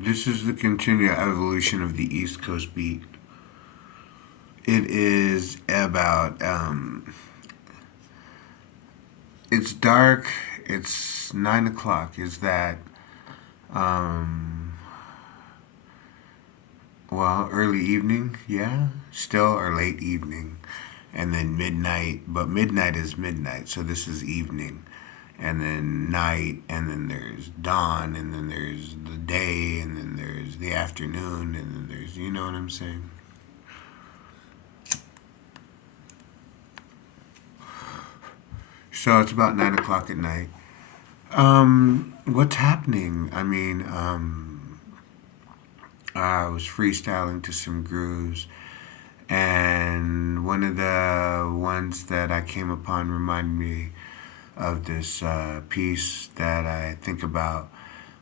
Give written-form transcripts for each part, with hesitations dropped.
This is the continued evolution of the East Coast beat. It is about, it's dark, it's 9 o'clock. Is that, um, well, early evening? Yeah, still, or late evening. And then midnight, but midnight is midnight, so this is evening. And then night, and then there's dawn, and then there's the day, and then there's the afternoon, and then there's, you know what I'm saying? So it's about 9 o'clock at night. What's happening? I was freestyling to some grooves, and one of the ones that I came upon reminded me of this piece that I think about,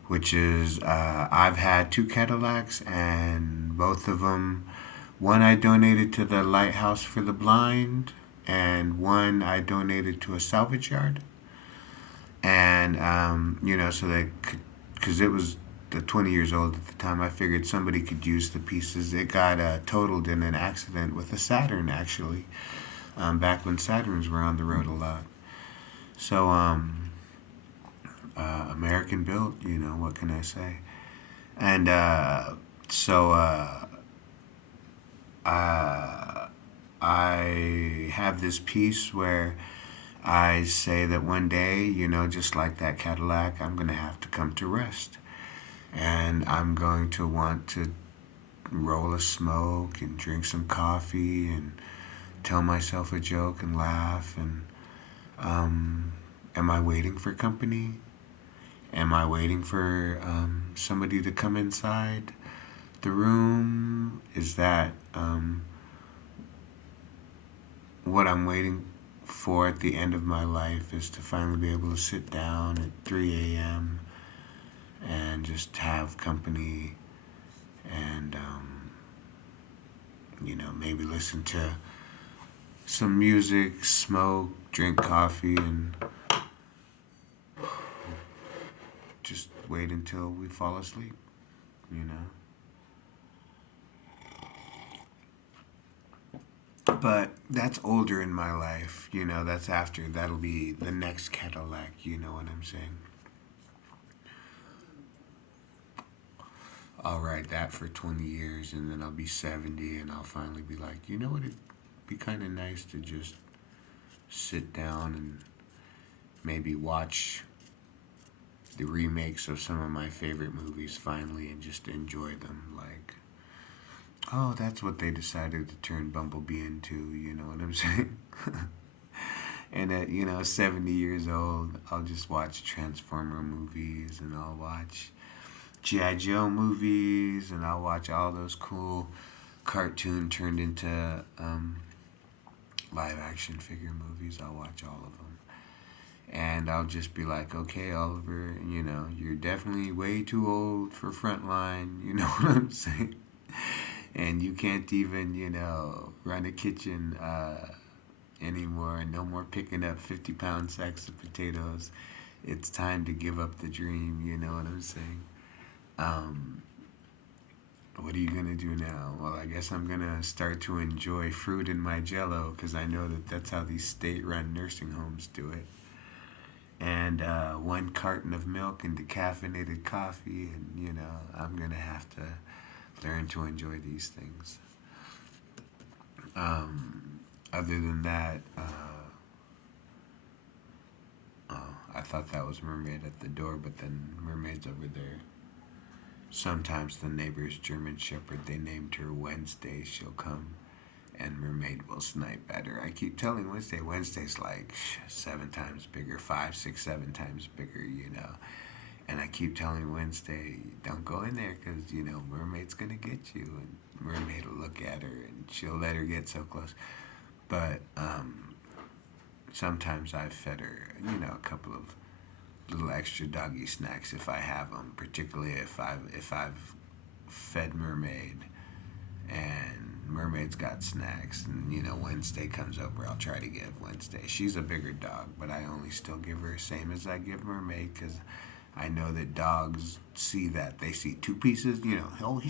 which is I've had two Cadillacs, and both of them, one I donated to the Lighthouse for the Blind, and one I donated to a salvage yard. And so they could, because it was the 20 years old at the time. I figured somebody could use the pieces. It got totaled in an accident with a Saturn, actually, back when Saturns were on the road a lot. So American built, what can I say? And so uh, I have this piece where I say that one day, just like that Cadillac, I'm going to have to come to rest. And I'm going to want to roll a smoke and drink some coffee and tell myself a joke and laugh. And am I waiting for company? Am I waiting for somebody to come inside the room? Is that what I'm waiting for at the end of my life? Is to finally be able to sit down at 3 a.m. and just have company and, maybe listen to some music, smoke, drink coffee, and just wait until we fall asleep, you know? But that's older in my life, that's after. That'll be the next Cadillac, you know what I'm saying? I'll ride that for 20 years and then I'll be 70 and I'll finally be like, you know what? It'd be kind of nice to just sit down and maybe watch the remakes of some of my favorite movies finally and just enjoy them. Like, oh, that's what they decided to turn Bumblebee into, you know what I'm saying? And at, 70 years old, I'll just watch Transformer movies and I'll watch G.I. Joe movies and I'll watch all those cool cartoon turned into live action figure movies. I'll watch all of them. And I'll just be like, okay, Oliver, you're definitely way too old for Frontline. You know what I'm saying? And you can't even, run a kitchen anymore. No more picking up 50-pound sacks of potatoes. It's time to give up the dream. You know what I'm saying? Um, what are you gonna do now? Well, I guess I'm gonna start to enjoy fruit in my Jello because I know that that's how these state-run nursing homes do it. And one carton of milk and decaffeinated coffee, and I'm gonna have to learn to enjoy these things. Other than that, oh, I thought that was Mermaid at the door, but then Mermaid's over there. Sometimes the neighbor's German Shepherd, they named her Wednesday. She'll come and Mermaid will snipe at her. I keep telling Wednesday, Wednesday's like 7 times bigger, five, six, 7 times bigger, And I keep telling Wednesday, don't go in there because, Mermaid's going to get you. And Mermaid will look at her and she'll let her get so close. But sometimes I've fed her, a couple of little extra doggy snacks if I have them, particularly if I've fed Mermaid and Mermaid's got snacks and Wednesday comes over, I'll try to give Wednesday. She's a bigger dog, but I only still give her the same as I give Mermaid because I know that dogs see that. They see two pieces, oh,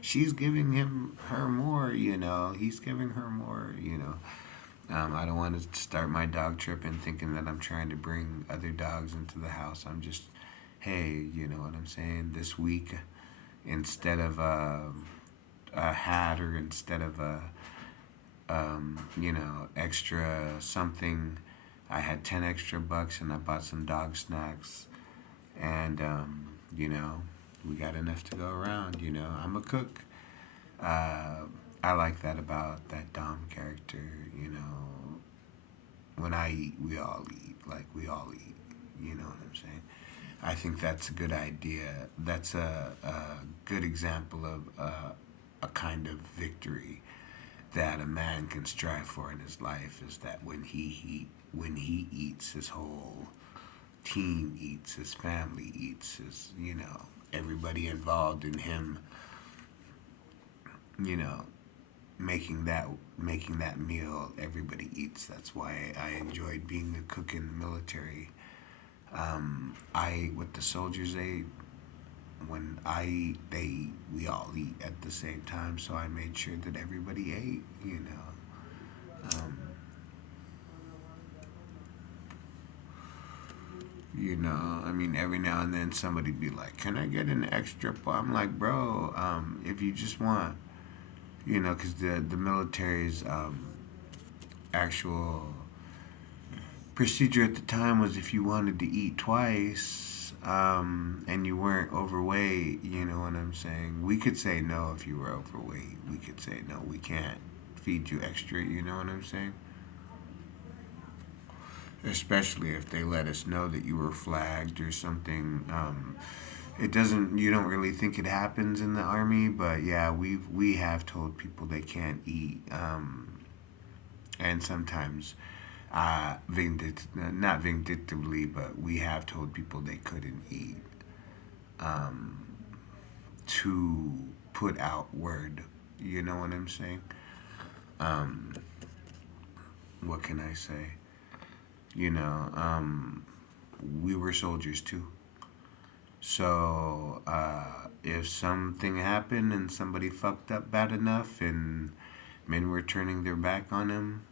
she's giving her more, he's giving her more, I don't want to start my dog trip and thinking that I'm trying to bring other dogs into the house. I'm just, hey, you know what I'm saying? This week, instead of a hat or instead of extra something, I had 10 extra bucks and I bought some dog snacks. And, we got enough to go around, I'm a cook. I like that about that Dom character, When I eat, we all eat. Like, we all eat. You know what I'm saying? I think that's a good idea. That's a good example of a kind of victory that a man can strive for in his life is that when he eats, his whole team eats, his family eats, everybody involved in him, you know, making that meal, everybody eats. That's why I enjoyed being a cook in the military. I ate what the soldiers ate. When I eat, they eat. We all eat at the same time, so I made sure that everybody ate, I mean, every now and then somebody'd be like, "Can I get an extra?" I'm like, "Bro, if you just want, because the military's actual procedure at the time was if you wanted to eat twice and you weren't overweight, you know what I'm saying? We could say no if you were overweight. We could say no, we can't feed you extra, you know what I'm saying? Especially if they let us know that you were flagged or something. You don't really think it happens in the army, but yeah, we have told people they can't eat, and sometimes, not vindictively, but we have told people they couldn't eat, to put out word. You know what I'm saying? Um, what can I say? You know, we were soldiers too. So if something happened and somebody fucked up bad enough and men were turning their back on him,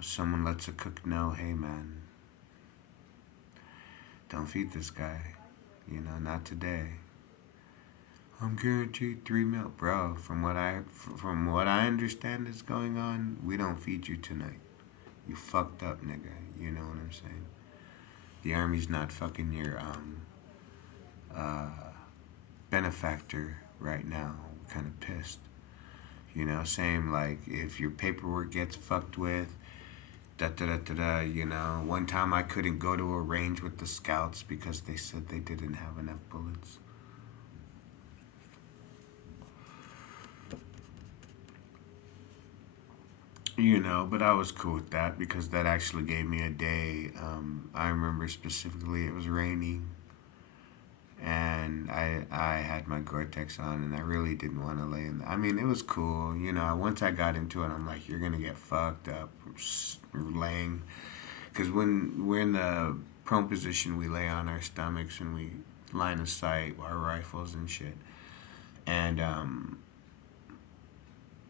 someone lets a cook know, hey man, don't feed this guy. Not today. I'm guaranteed 3 meal, bro. From what I understand is going on, we don't feed you tonight. You fucked up, nigga. You know what I'm saying? The army's not fucking your uh, benefactor right now. We're kind of pissed. Same like if your paperwork gets fucked with, da da da da da. One time I couldn't go to a range with the scouts because they said they didn't have enough bullets. But I was cool with that because that actually gave me a day. I remember specifically it was raining and I had my Gore-Tex on and I really didn't want to lay in I mean, it was cool. Once I got into it, I'm like, you're going to get fucked up laying. Because when we're in the prone position, we lay on our stomachs and we line of sight our rifles and shit. And,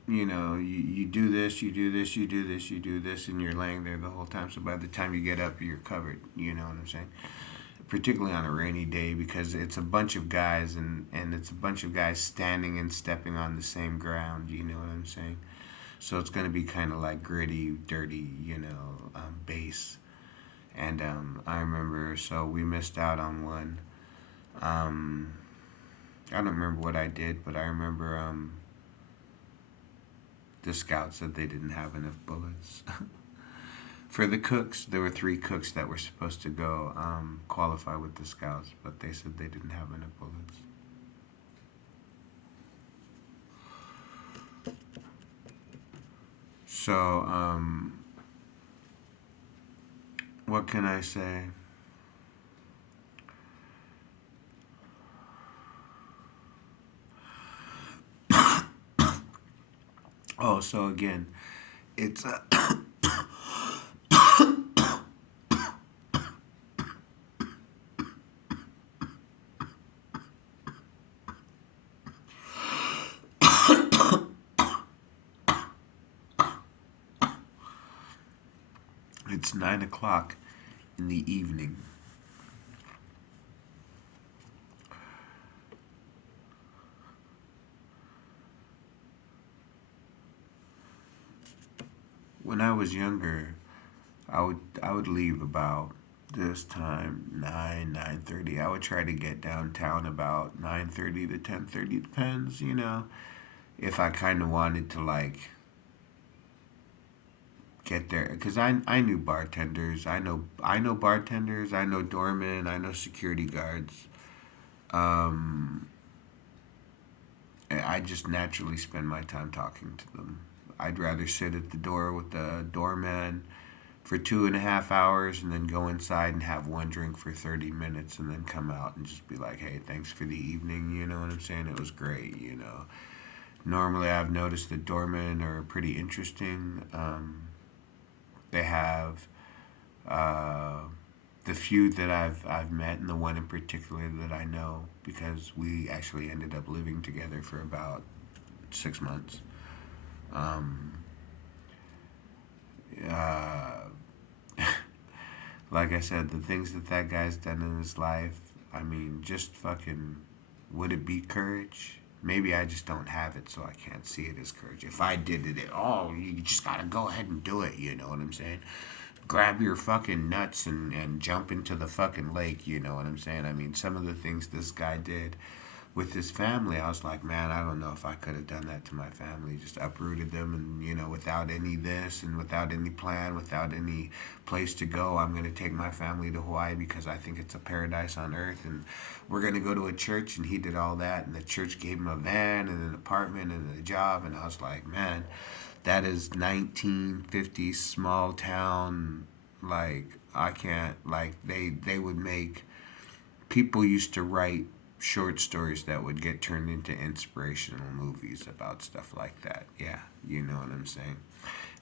you do this, you do this, you do this, you do this, and you're laying there the whole time. So by the time you get up, you're covered. You know what I'm saying? Particularly on a rainy day because it's a bunch of guys and it's a bunch of guys standing and stepping on the same ground. You know what I'm saying? So it's going to be kind of like gritty, dirty, base. And I remember, so we missed out on one. I don't remember what I did, but I remember the scouts said they didn't have enough bullets. For the cooks, there were 3 cooks that were supposed to go qualify with the scouts, but they said they didn't have enough bullets. So, what can I say? Oh, so again, it's It's 9 o'clock in the evening. When I was younger, I would leave about this time, 9:30. I would try to get downtown about 9:30 to 10:30, depends, if I kind of wanted to like get there, because I knew bartenders. I know bartenders. I know doormen. I know security guards. Um, I just naturally spend my time talking to them. I'd rather sit at the door with the doorman for 2.5 hours and then go inside and have one drink for 30 minutes and then come out and just be like, hey, thanks for the evening. You know what I'm saying? It was great. Normally, I've noticed that doormen are pretty interesting. They have uh, the few that I've met, and the one in particular that I know because we actually ended up living together for about 6 months. Um, uh, like I said, the things that guy's done in his life, I mean, just fucking, would it be courage? Maybe I just don't have it, so I can't see it as courage. If I did it, you just gotta go ahead and do it, you know what I'm saying? Grab your fucking nuts and jump into the fucking lake, you know what I'm saying? I mean, some of the things this guy did with his family, I was like, man, I don't know if I could have done that to my family. Just uprooted them, and without any this and without any plan, without any place to go, I'm gonna take my family to Hawaii because I think it's a paradise on earth, and we're gonna go to a church. And he did all that, and the church gave him a van and an apartment and a job, and I was like, man, that is 1950s small town. Like, I can't, like, they would make, people used to write short stories that would get turned into inspirational movies about stuff like that. Yeah, you know what I'm saying?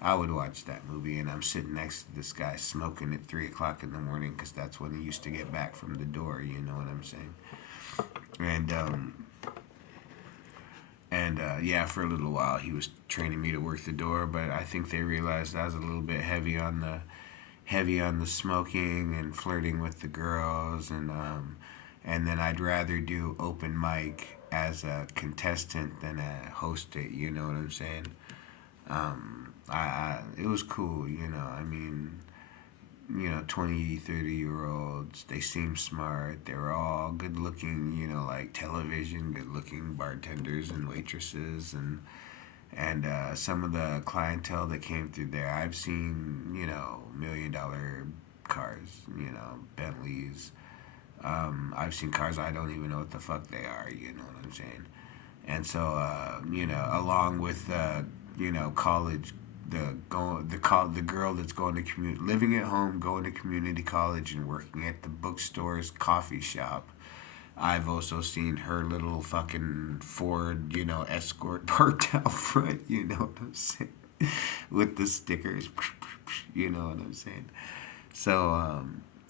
I would watch that movie, and I'm sitting next to this guy smoking at 3 o'clock in the morning because that's when he used to get back from the door, you know what I'm saying? And, yeah, for a little while he was training me to work the door, but I think they realized I was a little bit heavy on the smoking and flirting with the girls, and then I'd rather do open mic as a contestant than a host it. You know what I'm saying? It was cool. I mean, 20, 30 year olds. They seemed smart. They were all good looking. Like television, good looking bartenders and waitresses, and some of the clientele that came through there. I've seen $1 million cars. Bentleys. I've seen cars I don't even know what the fuck they are. You know what I'm saying? And so along with college, the girl that's going to living at home, going to community college, and working at the bookstore's coffee shop. I've also seen her little fucking Ford, Escort parked out front. You know what I'm saying? With the stickers. You know what I'm saying? So,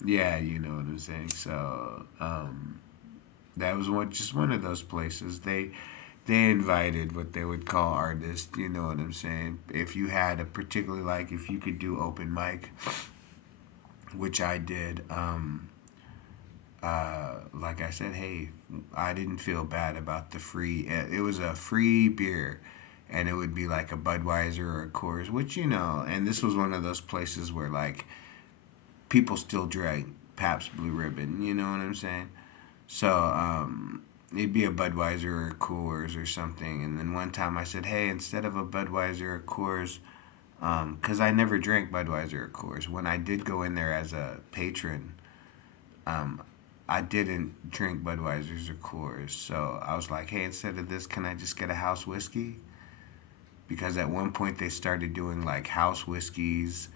yeah, you know what I'm saying. So, that was just one of those places. They invited what they would call artists. You know what I'm saying? If you had a particularly, like, if you could do open mic, which I did. Like I said, hey, I didn't feel bad about the free. It was a free beer, and it would be like a Budweiser or a Coors, which And this was one of those places where like people still drank Pabst Blue Ribbon. You know what I'm saying? So it'd be a Budweiser or a Coors or something. And then one time I said, hey, instead of a Budweiser or Coors, because I never drank Budweiser or Coors. When I did go in there as a patron, um, I didn't drink Budweisers or Coors. So I was like, hey, instead of this, can I just get a house whiskey? Because at one point they started doing like house whiskeys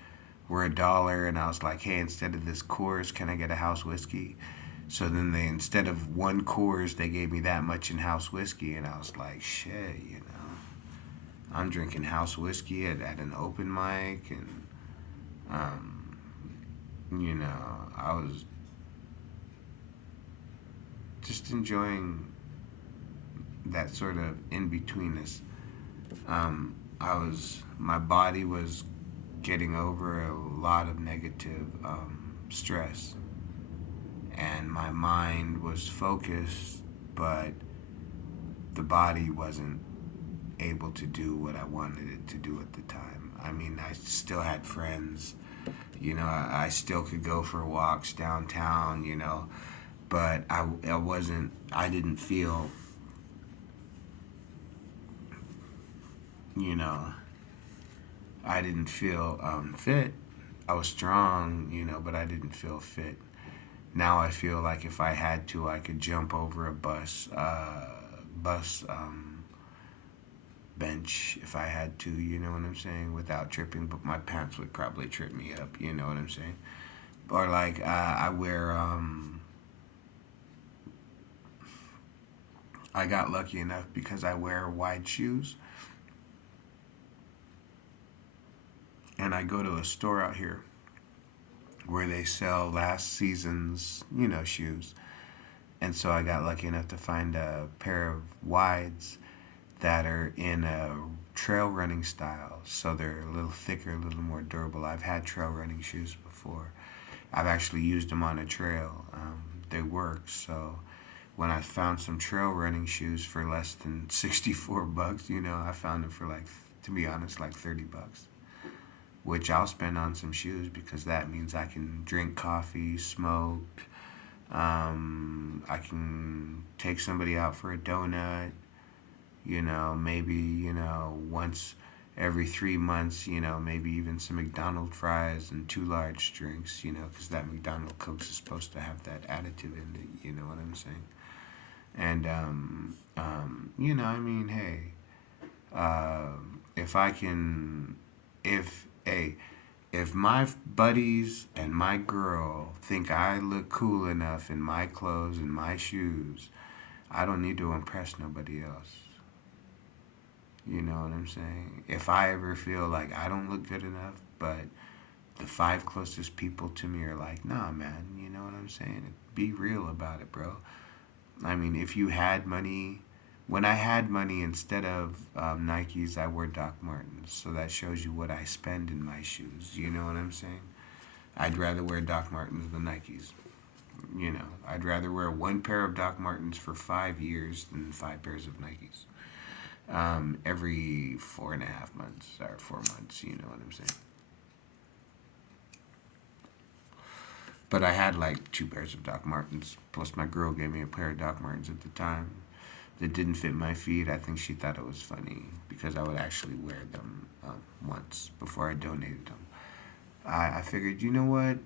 were $1, and I was like, hey, instead of this Coors, can I get a house whiskey? So then they, instead of one Coors, they gave me that much in house whiskey, and I was like, shit, I'm drinking house whiskey at an open mic, and um, I was just enjoying that sort of in betweenness. My body was getting over a lot of negative stress, and my mind was focused, but the body wasn't able to do what I wanted it to do at the time. I mean, I still had friends, I still could go for walks downtown, but I wasn't, you know, I didn't feel fit. I was strong, but I didn't feel fit. Now I feel like if I had to, I could jump over a bus bench if I had to, you know what I'm saying, without tripping, but my pants would probably trip me up, you know what I'm saying? Or like I wear, I got lucky enough because I wear wide shoes, and I go to a store out here where they sell last season's, shoes. And so I got lucky enough to find a pair of wides that are in a trail running style. So they're a little thicker, a little more durable. I've had trail running shoes before. I've actually used them on a trail. They work. So when I found some trail running shoes for less than $64, I found them for like, to be honest, like $30, which I'll spend on some shoes because that means I can drink coffee, smoke. I can take somebody out for a donut, maybe, once every 3 months, maybe even some McDonald's fries and two large drinks, because that McDonald's Coke is supposed to have that additive in it, you know what I'm saying? And, I mean, hey, if I can, hey, if my buddies and my girl think I look cool enough in my clothes and my shoes, I don't need to impress nobody else. You know what I'm saying? If I ever feel like I don't look good enough, but the five closest people to me are like, nah, man, you know what I'm saying? Be real about it, bro. I mean, if you had money, when I had money, instead of Nikes, I wore Doc Martens. So that shows you what I spend in my shoes. You know what I'm saying? I'd rather wear Doc Martens than Nikes. I'd rather wear one pair of Doc Martens for 5 years than five pairs of Nikes. Every 4.5 months or 4 months, you know what I'm saying? But I had like two pairs of Doc Martens. Plus, my girl gave me a pair of Doc Martens at the time that didn't fit my feet. I think she thought it was funny because I would actually wear them once before I donated them. I figured, you know what?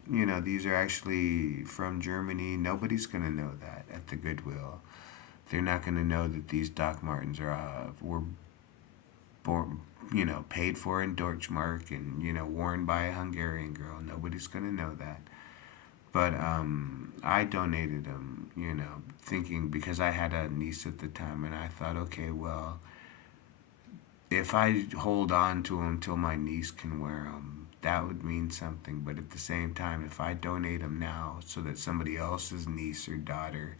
These are actually from Germany. Nobody's going to know that at the Goodwill. They're not going to know that these Doc Martens were born, paid for in Deutschmark and, worn by a Hungarian girl. Nobody's going to know that. But I donated them, thinking because I had a niece at the time, and I thought, okay, well, if I hold on to them till my niece can wear them, that would mean something. But at the same time, if I donate them now so that somebody else's niece or daughter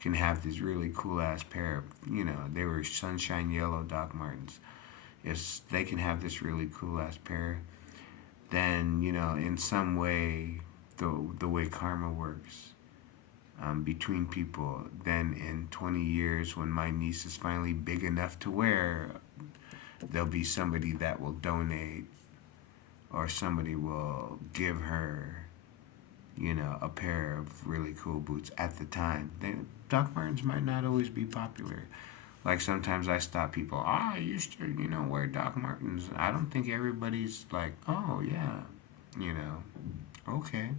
can have this really cool ass pair of, they were sunshine yellow Doc Martens. If they can have this really cool ass pair, then, in some way, the way karma works between people, then in 20 years, when my niece is finally big enough to wear, there'll be somebody that will donate or somebody will give her, a pair of really cool boots at the time. Doc Martens might not always be popular. Like sometimes I stop people, I used to, wear Doc Martens. I don't think everybody's like, oh yeah, okay.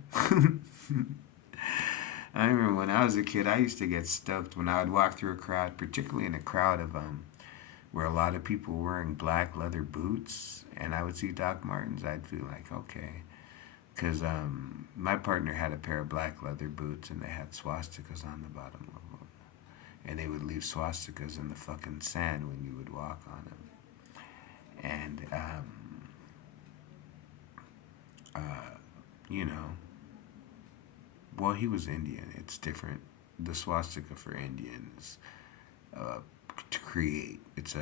I remember when I was a kid, I used to get stoked when I would walk through a crowd, particularly in a crowd of where a lot of people were wearing black leather boots, and I would see Doc Martens. I'd feel like, okay, because my partner had a pair of black leather boots, and they had swastikas on the bottom of them, and they would leave swastikas in the fucking sand when you would walk on them, and you know, well, he was Indian. It's different. The swastika for Indians uh, to create. It's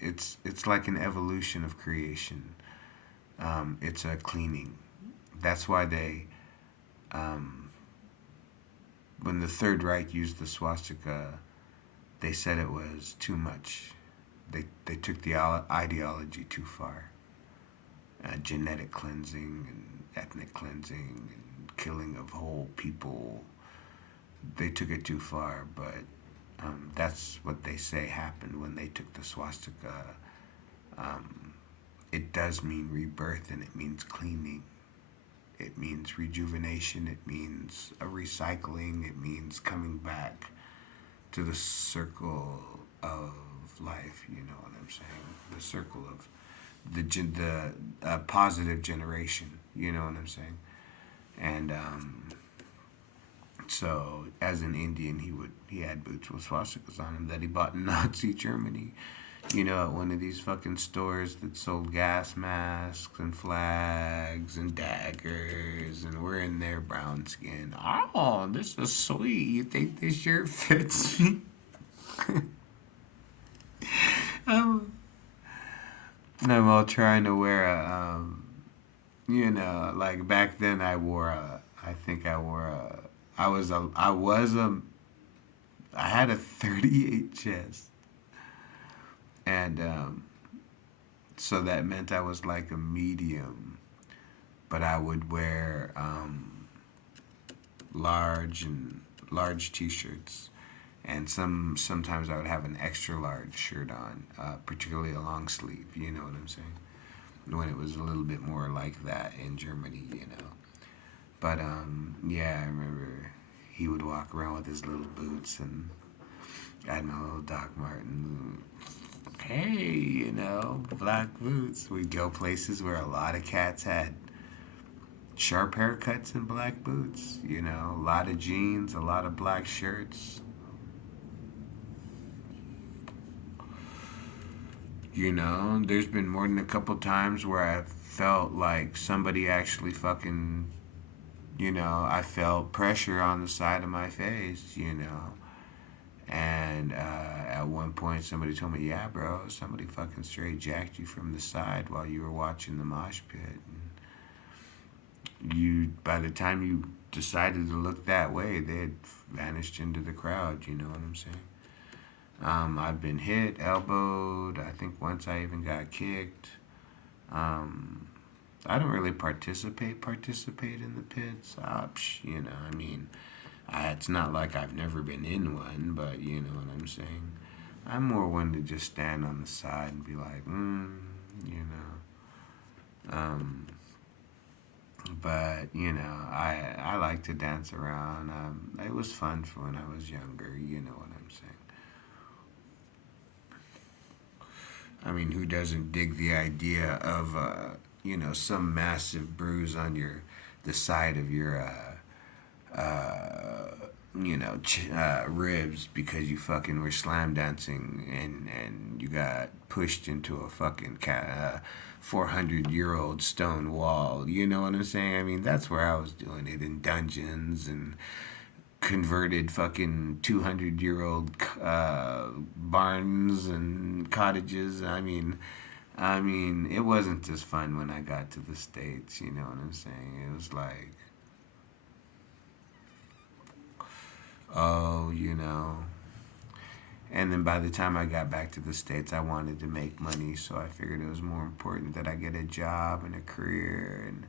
it's like an evolution of creation. It's a cleaning. That's why they, um, when the Third Reich used the swastika, they said it was too much. They took the ideology too far. Genetic cleansing and ethnic cleansing and killing of whole people. They took it too far, but that's what they say happened when they took the swastika. Um, it does mean rebirth and it means cleaning. It means rejuvenation. It means a recycling. It means coming back to the circle of life. You know what I'm saying? The circle of the positive generation. You know what I'm saying? And so, as an Indian, he had boots with swastikas on him that he bought in Nazi Germany. You know, at one of these fucking stores that sold gas masks and flags and daggers, and we're in there brown skin. Oh, this is sweet. You think this shirt fits me? I'm, I'm all trying to wear like back then I think I wore I had a 38 chest, and so that meant I was like a medium, but I would wear large and large t-shirts, and sometimes I would have an extra large shirt on, particularly a long sleeve. You know what I'm saying? When it was a little bit more like that in Germany, you know. But yeah, I remember he would walk around with his little boots, and I had my little Doc Martin. Hey, you know, black boots. We'd go places where a lot of cats had sharp haircuts and black boots. You know, a lot of jeans, a lot of black shirts. You know, there's been more than a couple times where I felt like somebody actually fucking, I felt pressure on the side of my face, And at one point, somebody told me, "Yeah, bro, somebody fucking straight jacked you from the side while you were watching the mosh pit." And by the time you decided to look that way, they had vanished into the crowd. You know what I'm saying? I've been hit, elbowed. I think once I even got kicked. Um, I don't really participate in the pits. I mean, it's not like I've never been in one, but you know what I'm saying. I'm more one to just stand on the side and be like, you know. But I like to dance around. It was fun for when I was younger. You know what I'm saying. I mean, who doesn't dig the idea of some massive bruise on the side of your ribs because you fucking were slam dancing and you got pushed into a fucking 400-year-old stone wall. You know what I'm saying? I mean, that's where I was doing it in dungeons and converted fucking 200-year-old barns and cottages. I mean, it wasn't as fun when I got to the States. You know what I'm saying? It was like, oh, And then by the time I got back to the States, I wanted to make money, so I figured it was more important that I get a job and a career and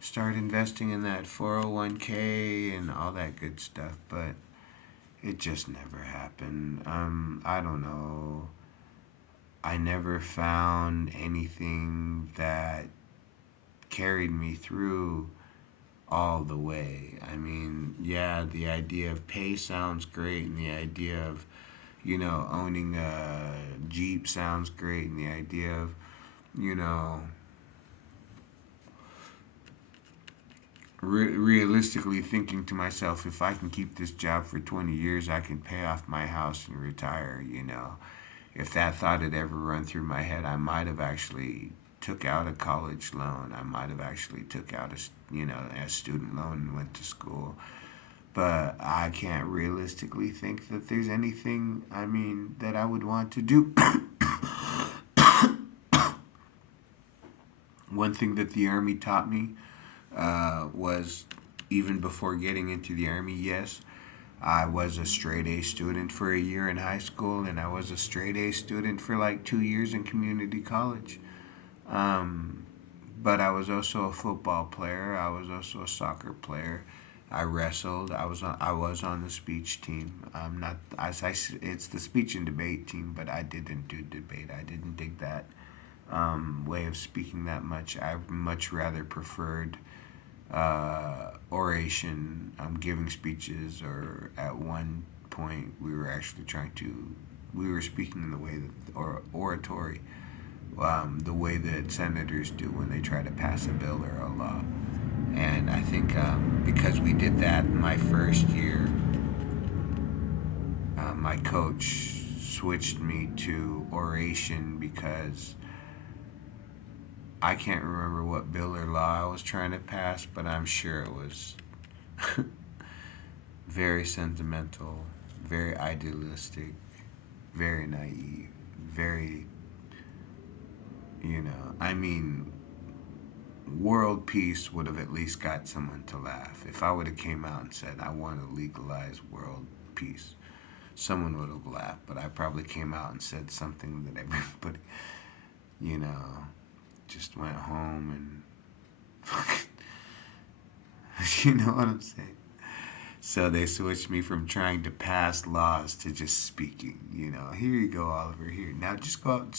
start investing in that 401k and all that good stuff. But it just never happened. I don't know. I never found anything that carried me through all the way. I mean, yeah, the idea of pay sounds great, and the idea of, owning a Jeep sounds great, and the idea of, you know, realistically thinking to myself, if I can keep this job for 20 years, I can pay off my house and retire. If that thought had ever run through my head, I might have actually took out a college loan. I might have actually took out a student loan and went to school. But I can't realistically think that there's anything, that I would want to do One thing that the Army taught me was even before getting into the Army, yes, I was a straight A student for a year in high school, and I was a straight A student for like 2 years in community college. Um, but I was also a football player. I was also a soccer player. I wrestled. I was on the speech team. Not it's the speech and debate team, but I didn't do debate. I didn't dig that way of speaking that much. I much rather preferred oration, giving speeches, or at one point we were speaking in the way that, or oratory, the way that senators do when they try to pass a bill or a law. And I think because we did that my first year, my coach switched me to oration because I can't remember what bill or law I was trying to pass, but I'm sure it was very sentimental, very idealistic, very naive, very, I mean, world peace would have at least got someone to laugh. If I would have came out and said I want to legalize world peace, someone would have laughed. But I probably came out and said something that everybody, you know, just went home and you know what I'm saying. So they switched me from trying to pass laws to just speaking. Here you go, Oliver. Here now, just go out and